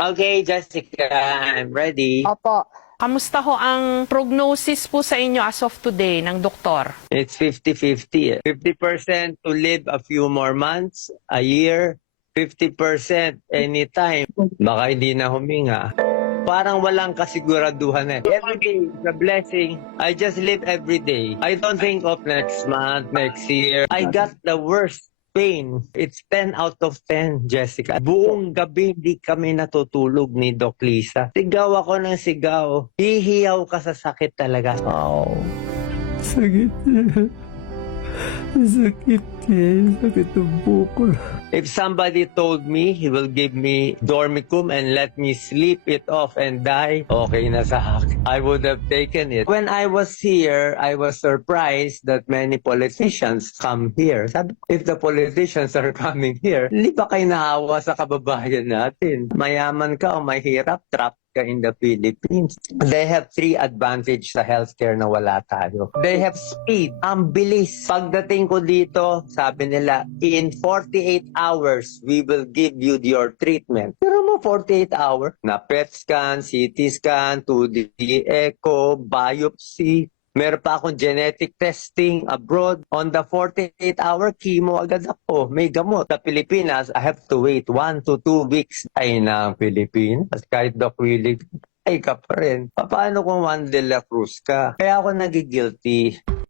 Okay, Jessica, I'm ready. Opo. Kamusta ho ang prognosis po sa inyo as of today ng doktor? It's 50-50. 50% to live a few more months, a year. 50% anytime. Baka hindi na huminga. Parang walang kasiguraduhan eh. Every day is a blessing. I just live every day. I don't think of next month, next year. I got the worst pain. It's 10 out of 10, Jessica. Buong gabi hindi kami natutulog ni Doc Lisa. Sigaw ako ng sigaw. Hihiyaw ka sa sakit talaga. Oh, sakit. Sakit sakit ng buko. If somebody told me he will give me Dormicum and let me sleep it off and die, okay na sa akin. I would have taken it. When I was here, I was surprised that many politicians come here. Sabi, if the politicians are coming here, hindi ba kayo naawa sa kababayan natin? Mayaman ka o mahirap, trap ka in the Philippines. They have 3 advantage sa healthcare na wala tayo. They have speed. Ang bilis. Pagdating ko dito, sabi nila, in 48 hours, we will give you your treatment. Pero mo 48 hours, na PET scan, CT scan, 2D echo, biopsy, meron pa akong genetic testing abroad. On the 48-hour chemo agad ako. May gamot. Sa Pilipinas, I have to wait 1 to 2 weeks. Ay na ang Pilipinas. Kahit Doc Willie, ay ka pa rin. Paano kung Juan de la Cruz ka? Kaya ako nagigilty.